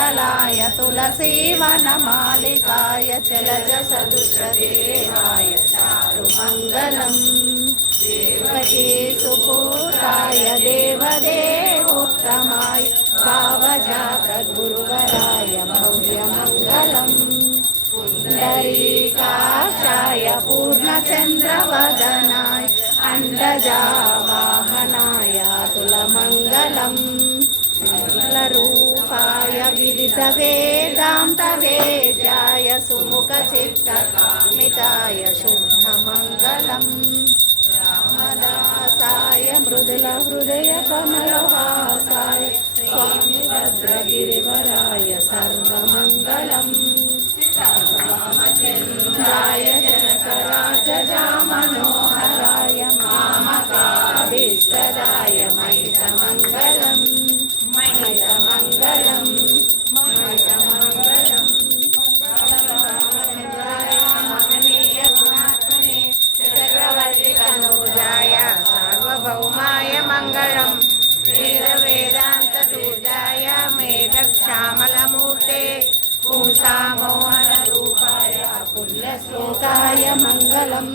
सर्वमङ्गलाय तुलसीवनमालिकाय चलजसदृशदेवाय चारुमङ्गलम् देवकी सुपूताय देवदेवोत्तमाय भावजातगुरुवराय भव्यमङ्गलम् पुण्डरीकाक्षाय पूर्णचन्द्रवदनाय अण्डजावाहनाय अतुलमङ्गलम् रूपाय विदितवेदान्तवेद्याय सुमुखचित्तकामिताय शुद्धमङ्गलम् रामदासाय मृदुलहृदयकमलवासाय स्वामी भद्रगिरिवराय सर्वमङ्गलम् रामचन्द्राय जनकराजजामनोहराय मामकाभीष्टदाय महितमङ्गलम् महितमङ्गलम् महितमङ्गलम् रामचन्द्राय महनीय गुणात्मने चक्रवर्तितनूजाय सार्वभौमाय मङ्गलम् वेदवेदान्तदूजाय मेघश्यामलमूर्ते पुंसामोहनरूपाय पुण्यश्लोकाय मङ्गलम्